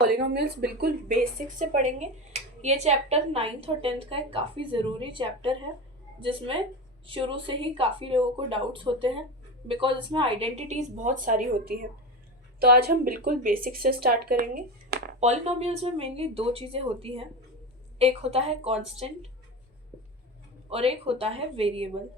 Polynomials बिल्कुल basic से पढ़ेंगे। ये चैप्टर 9th और 10th का एक काफ़ी ज़रूरी चैप्टर है जिसमें शुरू से ही काफ़ी लोगों को डाउट्स होते हैं बिकॉज इसमें आइडेंटिटीज़ बहुत सारी होती हैं। तो आज हम बिल्कुल बेसिक से स्टार्ट करेंगे। पॉलिनोमियल्स में मेनली दो चीज़ें होती हैं, एक होता है कांस्टेंट और एक होता है वेरिएबल।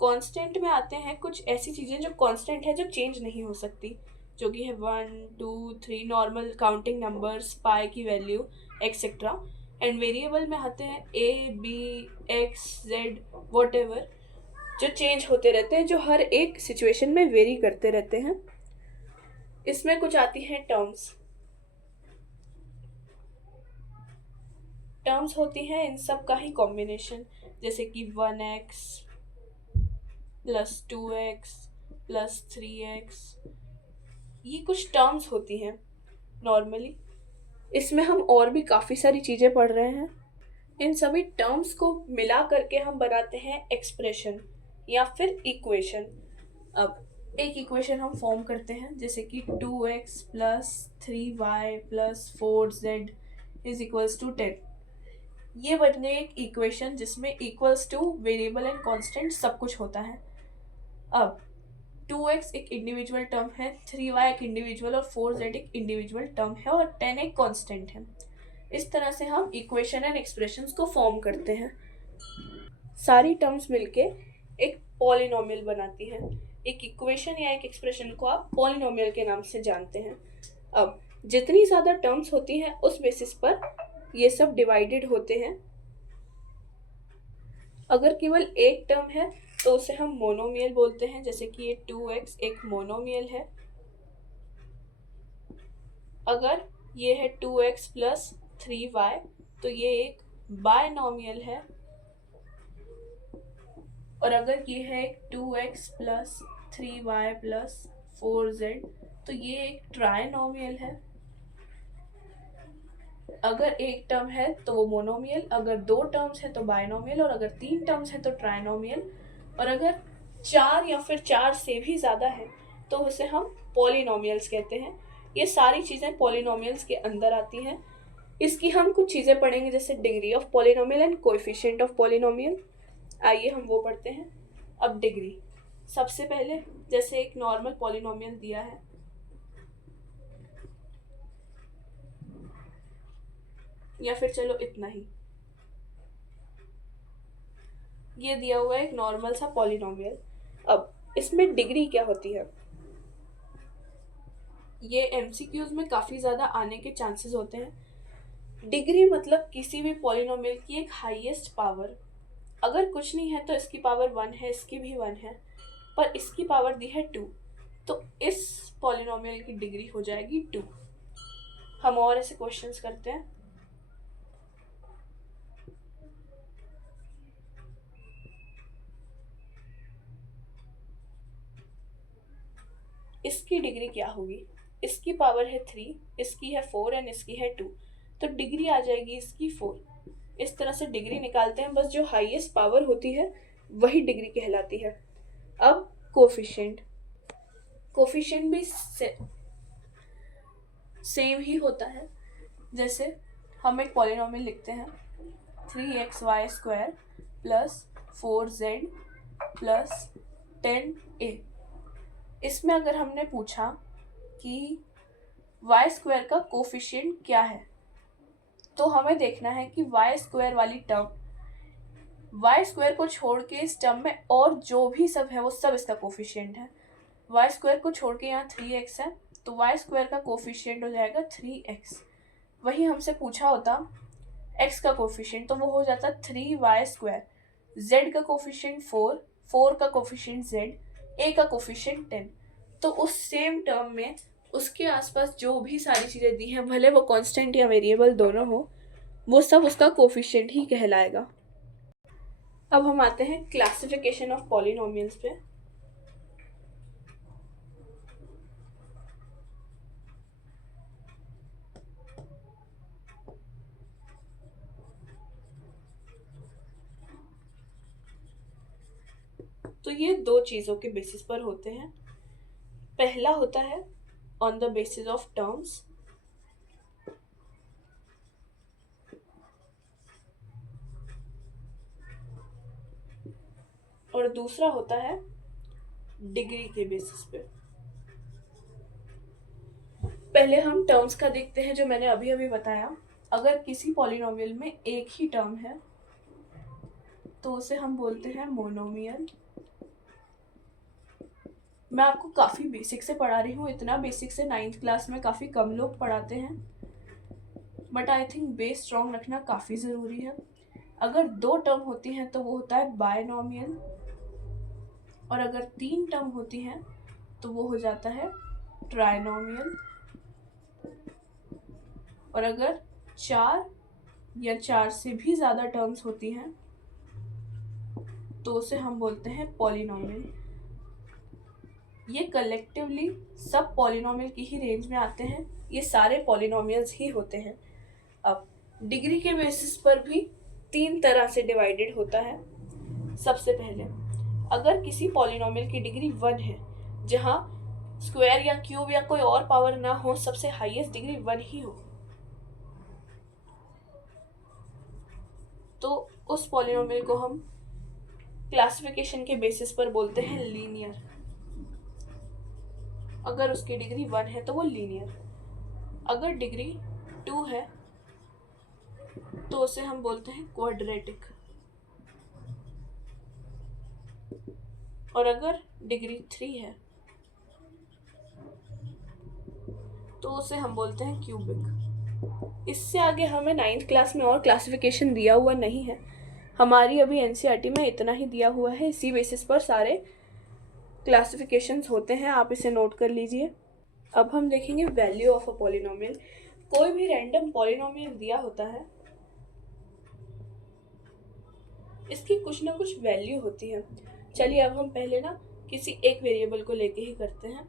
कांस्टेंट में आते हैं कुछ ऐसी चीज़ें जो कांस्टेंट है, जो चेंज नहीं हो सकती, जो कि है 1 2 3 नॉर्मल काउंटिंग नंबर्स, पाई की वैल्यू एक्सेट्रा। एंड वेरिएबल में आते हैं A B X Z whatever, जो चेंज होते रहते हैं, जो हर एक सिचुएशन में वेरी करते रहते हैं। इसमें कुछ आती हैं टर्म्स। टर्म्स होती हैं इन सब का ही कॉम्बिनेशन, जैसे कि 1x plus 2x plus 3x, ये कुछ टर्म्स होती हैं नॉर्मली। इसमें हम और भी काफ़ी सारी चीज़ें पढ़ रहे हैं। इन सभी टर्म्स को मिला करके हम बनाते हैं एक्सप्रेशन या फिर इक्वेशन। अब एक इक्वेशन हम फॉर्म करते हैं, जैसे कि 2x plus 3y plus 4z is equals to 10। ये बन गई एक इक्वेशन जिसमें equals to variable and constant सब कुछ होता है। अब 2x एक इंडिविजुअल टर्म है, 3y एक इंडिविजुअल और 4z एक इंडिविजुअल टर्म है और 10 एक कांस्टेंट है। इस तरह से हम इक्वेशन एंड एक्सप्रेशंस को फॉर्म करते हैं। सारी टर्म्स मिलके एक पॉलिनोमियल बनाती है। एक इक्वेशन या एक एक्सप्रेशन को आप पॉलिनोमियल के नाम से जानते हैं। अब जितनी ज़्यादा टर्म्स होती हैं उस बेसिस पर ये सब डिवाइडेड होते हैं। अगर केवल एक टर्म है तो उसे हम मोनोमियल बोलते हैं, जैसे कि ये 2x एक मोनोमियल है। अगर ये है 2x प्लस 3y तो ये एक बायनोमियल है। और अगर ये है 2x plus 3y plus 4z तो ये एक ट्राइनोमियल है। अगर एक टर्म है तो वो मोनोमियल, अगर दो टर्म्स है तो बायनोमियल, और अगर तीन टर्म्स है तो ट्राइनोमियल, और अगर चार या फिर चार से भी ज़्यादा है तो उसे हम पॉलिनोमियल्स कहते हैं। ये सारी चीज़ें पॉलिनोमियल्स के अंदर आती हैं। इसकी हम कुछ चीज़ें पढ़ेंगे, जैसे degree of polynomial and coefficient of polynomial. आइए हम वो पढ़ते हैं। अब डिग्री, सबसे पहले जैसे एक नॉर्मल पॉलिनोमियल दिया है, या फिर चलो इतना ही, ये दिया हुआ है एक नॉर्मल सा पॉलिनोमियल। अब इसमें डिग्री क्या होती है, ये एमसीक्यूज में काफ़ी ज़्यादा आने के चांसेस होते हैं। डिग्री मतलब किसी भी पॉलिनोमियल की एक हाईएस्ट पावर। अगर कुछ नहीं है तो इसकी पावर 1 है, इसकी भी 1 है, पर इसकी पावर दी है 2, तो इस पॉलिनोमियल की डिग्री हो जाएगी 2। हम और ऐसे क्वेश्चंस करते हैं। इसकी डिग्री क्या होगी, इसकी पावर है 3, इसकी है 4 एंड इसकी है 2, तो डिग्री आ जाएगी इसकी 4। इस तरह से डिग्री निकालते हैं। बस जो हाईएस्ट पावर होती है वही डिग्री कहलाती है। अब कोफिशिएंट, कोफिशिएंट भी सेम ही होता है। जैसे हम एक पॉलिनोमियल लिखते हैं 3xy² plus 4z plus 10a। इसमें अगर हमने पूछा कि y² का कोफिशिएंट क्या है, तो हमें देखना है कि y² वाली टर्म, y² को छोड़ के इस टर्म में और जो भी सब है वो सब इसका कोफिशिएंट है। y² को छोड़ के यहाँ 3x है तो y² का कोफिशिएंट हो जाएगा 3x। वही हमसे पूछा होता x का कोफिशिएंट तो वो हो जाता 3y²। z का कोफिशिएंट 4, 4 का कोफिशिएंट z, a का कोफिशिएंट 10। तो उस सेम टर्म में उसके आसपास जो भी सारी चीज़ें दी हैं, भले वो कांस्टेंट या वेरिएबल दोनों हो, वो सब उसका कोफिशिएंट ही कहलाएगा। अब हम आते हैं क्लासिफिकेशन ऑफ पॉलिनोमियल्स पे। तो ये दो चीज़ों के बेसिस पर होते हैं। पहला होता है on the basis of terms. और दूसरा होता है डिग्री के बेसिस पे। पहले हम टर्म्स का देखते हैं, जो मैंने अभी अभी बताया। अगर किसी पॉलिनोमियल में एक ही टर्म है तो उसे हम बोलते हैं मोनोमियल। मैं आपको काफ़ी बेसिक से पढ़ा रही हूँ, इतना बेसिक से 9th क्लास में काफ़ी कम लोग पढ़ाते हैं, but I think base strong रखना काफ़ी ज़रूरी है। अगर 2 टर्म होती हैं तो वो होता है बायनोमियल, और अगर 3 टर्म होती हैं तो वो हो जाता है ट्राइनोमियल, और अगर 4 या 4 से भी ज़्यादा टर्म्स होती हैं तो उसे हम बोलते हैं पॉलिनोमियल। ये कलेक्टिवली सब पॉलिनोमियल की ही रेंज में आते हैं, ये सारे पॉलिनोमियल्स ही होते हैं। अब डिग्री के बेसिस पर भी 3 तरह से डिवाइडेड होता है। सबसे पहले, अगर किसी पॉलिनोमियल की डिग्री 1 है, जहाँ स्क्वायर या क्यूब या कोई और पावर ना हो, सबसे हाईएस्ट डिग्री 1 ही हो, तो उस पॉलिनोमियल को हम क्लासिफिकेशन के बेसिस पर बोलते हैं लीनियर। अगर उसकी डिग्री 1 है तो वो लीनियर। अगर डिग्री 2 है तो उसे हम बोलते हैं क्वाड्रेटिक, और अगर डिग्री 3 है तो उसे हम बोलते हैं क्यूबिक। इससे आगे हमें 9th क्लास में और क्लासिफिकेशन दिया हुआ नहीं है, हमारी अभी एनसीईआरटी में इतना ही दिया हुआ है। इसी बेसिस पर सारे क्लासिफिकेशंस होते हैं, आप इसे नोट कर लीजिए। अब हम देखेंगे वैल्यू ऑफ अ पॉलिनोमियल। कोई भी रैंडम पॉलिनोमियल दिया होता है, इसकी कुछ ना कुछ वैल्यू होती है। चलिए अब हम पहले ना किसी एक वेरिएबल को लेके ही करते हैं।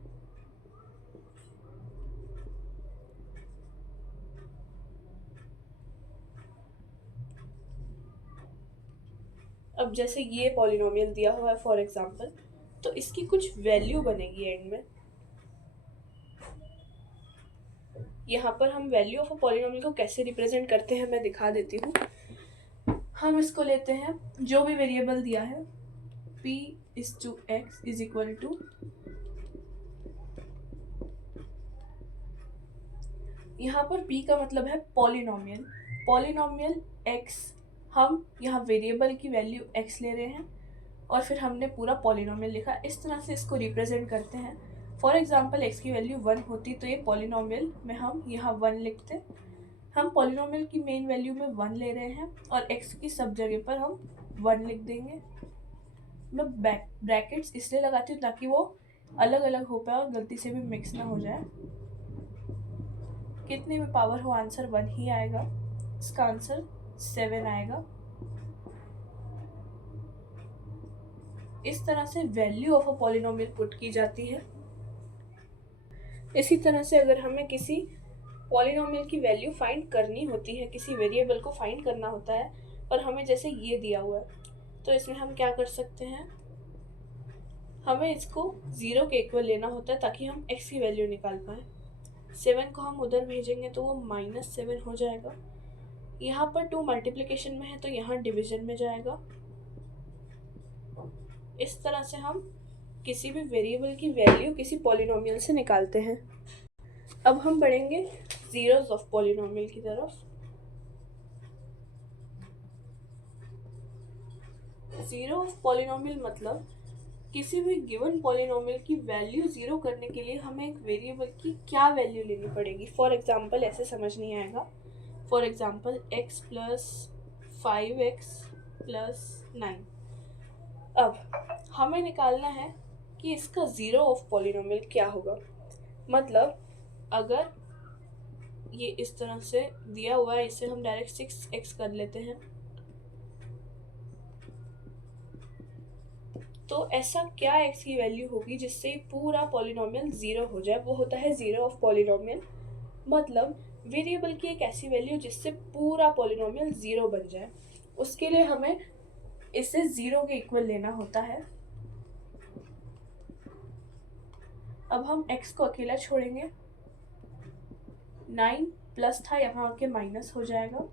अब जैसे ये पॉलिनोमियल दिया हुआ है फॉर एग्जांपल, तो इसकी कुछ वैल्यू बनेगी एंड में। यहाँ पर हम वैल्यू ऑफ अ पॉलिनोमियल को कैसे रिप्रेजेंट करते हैं मैं दिखा देती हूँ। हम इसको लेते हैं, जो भी वेरिएबल दिया है p is to x is equal to, यहाँ पर p का मतलब है पॉलिनोमियल। पॉलिनोमियल x, हम यहाँ वेरिएबल की वैल्यू x ले रहे हैं और फिर हमने पूरा पॉलिनोमियल लिखा। इस तरह से इसको रिप्रेजेंट करते हैं। फॉर एग्जांपल x की वैल्यू 1 होती तो ये पॉलिनोमियल में हम यहाँ 1 लिखते। हम पॉलिनोमियल की मेन वैल्यू में 1 ले रहे हैं और x की सब जगह पर हम 1 लिख देंगे। मैं ब्रैकेट्स इसलिए लगाती हूँ ताकि वो अलग अलग हो पाए और गलती से भी मिक्स ना हो जाए। कितनी भी पावर हो, आंसर 1 ही आएगा। इसका आंसर 7 आएगा। इस तरह से value of a polynomial put की जाती है। इसी तरह से अगर हमें किसी पॉलिनोमियल की वैल्यू फाइंड करनी होती है, किसी वेरिएबल को फाइंड करना होता है, और हमें जैसे ये दिया हुआ है, तो इसमें हम क्या कर सकते हैं, हमें इसको 0 के इक्वल लेना होता है ताकि हम x की वैल्यू निकाल पाए। 7 को हम उधर भेजेंगे तो वो -7 हो जाएगा। यहाँ पर 2 मल्टीप्लिकेशन में है तो यहाँ डिवीजन में जाएगा। इस तरह से हम किसी भी वेरिएबल की वैल्यू किसी पॉलिनोमियल से निकालते हैं। अब हम बढ़ेंगे जीरोस ऑफ पॉलिनोमियल की तरफ। जीरो ऑफ पॉलिनोमियल मतलब किसी भी गिवन पॉलिनोमियल की वैल्यू 0 करने के लिए हमें एक वेरिएबल की क्या वैल्यू लेनी पड़ेगी। फॉर एग्जांपल ऐसे समझ नहीं आएगा। For example x plus 5x plus 9। अब हमें निकालना है कि इसका जीरो ऑफ पॉलिनोमियल क्या होगा। मतलब अगर ये इस तरह से दिया हुआ है, इसे हम डायरेक्ट 6x कर लेते हैं, तो ऐसा क्या x की वैल्यू होगी जिससे पूरा पॉलिनोमियल 0 हो जाए। वो होता है जीरो ऑफ पॉलिनोमियल। मतलब वेरिएबल की एक ऐसी वैल्यू जिससे पूरा पॉलिनोमियल 0 बन जाए। उसके लिए हमें इसे 0 के इक्वल लेना होता है। अब हम x को अकेला छोड़ेंगे 9 प्लस था, यहाँ आके माइनस हो जाएगा।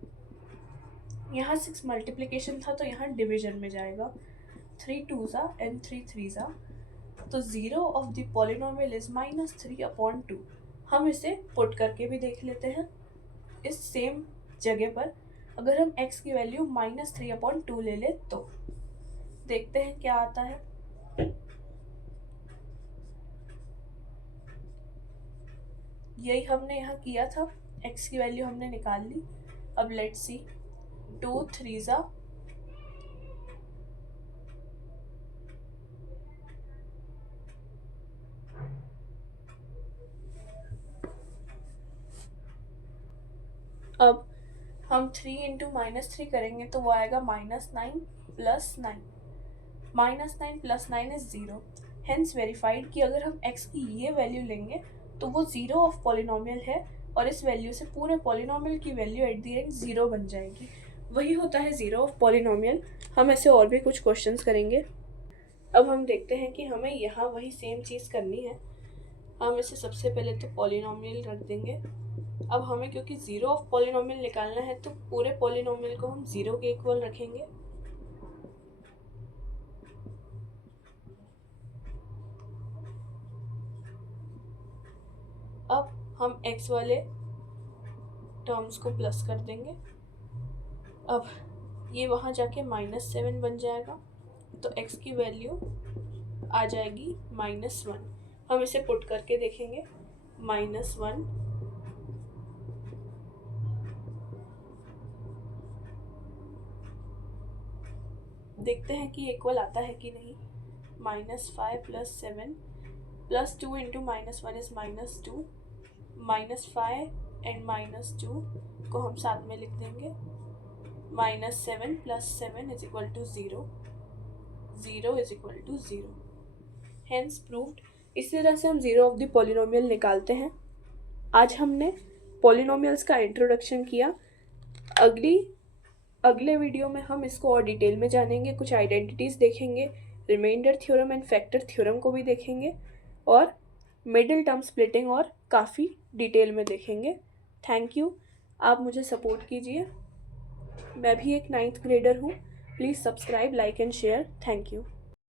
यहाँ 6 मल्टीप्लिकेशन था तो यहाँ डिवीजन में जाएगा। 3 2 and 3 3। तो 0 ऑफ द पॉलिनोमियल इज -3/2। हम इसे पुट करके भी देख लेते हैं। इस सेम जगह पर अगर हम x की वैल्यू -3/2 ले ले तो देखते हैं क्या आता है। यही हमने यहाँ किया था, x की वैल्यू हमने निकाल ली। अब लेट्स सी, 2 3 अब हम 3 इंटू -3 करेंगे तो वो आएगा -9 plus 9। -9 plus 9 is 0। Hence verified कि अगर हम x की ये वैल्यू लेंगे तो वो 0 ऑफ पॉलिनोमियल है और इस वैल्यू से पूरे पॉलिनोमियल की वैल्यू एट द एंड 0 बन जाएगी। वही होता है 0 ऑफ पॉलिनोमियल। हम ऐसे और भी कुछ क्वेश्चंस करेंगे। अब हम देखते हैं कि हमें यहाँ वही सेम चीज़ करनी है। हम इसे सबसे पहले तो पॉलिनोमियल रख देंगे। अब हमें क्योंकि 0 ऑफ पॉलिनोमियल निकालना है तो पूरे पॉलिनोमियल को हम 0 के इक्वल रखेंगे। अब हम x वाले टर्म्स को प्लस कर देंगे। अब ये वहाँ जाके -7 बन जाएगा तो x की वैल्यू आ जाएगी -1। हम इसे पुट करके देखेंगे। -1 देखते हैं कि इक्वल आता है कि नहीं। -5 + 7 + 2 इंटू -1 इज -2। -5 एंड -2 को हम साथ में लिख देंगे। -7 + 7 is equal to 0। 0 is equal to 0। Hence proved. इसी तरह से हम 0 ऑफ द पॉलिनोमियल निकालते हैं। आज हमने पॉलिनोमियल्स का इंट्रोडक्शन किया। अगले वीडियो में हम इसको और डिटेल में जानेंगे, कुछ आइडेंटिटीज़ देखेंगे, remainder theorem and factor theorem को भी देखेंगे और मिडिल टर्म स्प्लिटिंग और काफ़ी डिटेल में देखेंगे। Thank you. आप मुझे सपोर्ट कीजिए। मैं भी एक 9th ग्रेडर हूँ। Please subscribe, like and share. Thank you.